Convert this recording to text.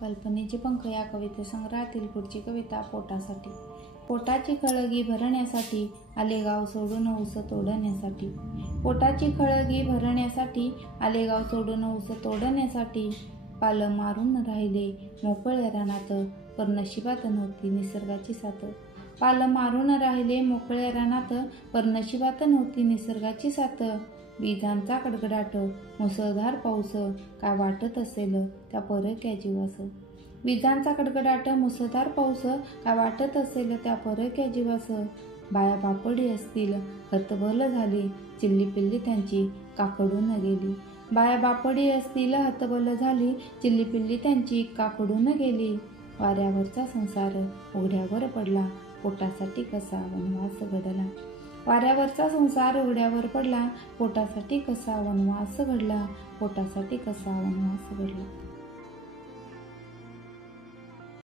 कल्पनेचे पंख या कवितासंग्रहातील पुढची कविता पोटासाठी। पोटाची खळगी भरण्यासाठी आले गाव सोडून ऊस तोडण्यासाठी। पोटाची खळगी भरण्यासाठी आले गाव सोडून ऊस तोडण्यासाठी। पालं मारून राहिले मोकळ्या रानात पर नशिबात नव्हती निसर्गाची साथ। पालं मारून राहिले मोकळ्या रानात पर नशिबात नव्हती निसर्गाची साथ। विजांचा कडकडाट मुसळधार पाऊस काय वाटत असेल त्या परक्या जीवास। विजांचा कडकडाट मुसळधार पाऊस काय वाटत असेल त्या परक्या जीवास। बाया बापडी असतील हतबल झाली चिल्ली पिल्ली त्यांची काकडून गेली। बाया बापडी असतील हतबल झाली चिल्ली पिल्ली त्यांची काकडून गेली। वाऱ्यावरचा संसार उघड्यावर पडला पोटासाठी कसा वनवास घडला। वाऱ्यावरचा संसार उघड्यावर पडला पोटासाठी कसा वनवास घडला। पोटासाठी कसा वनवास घडला।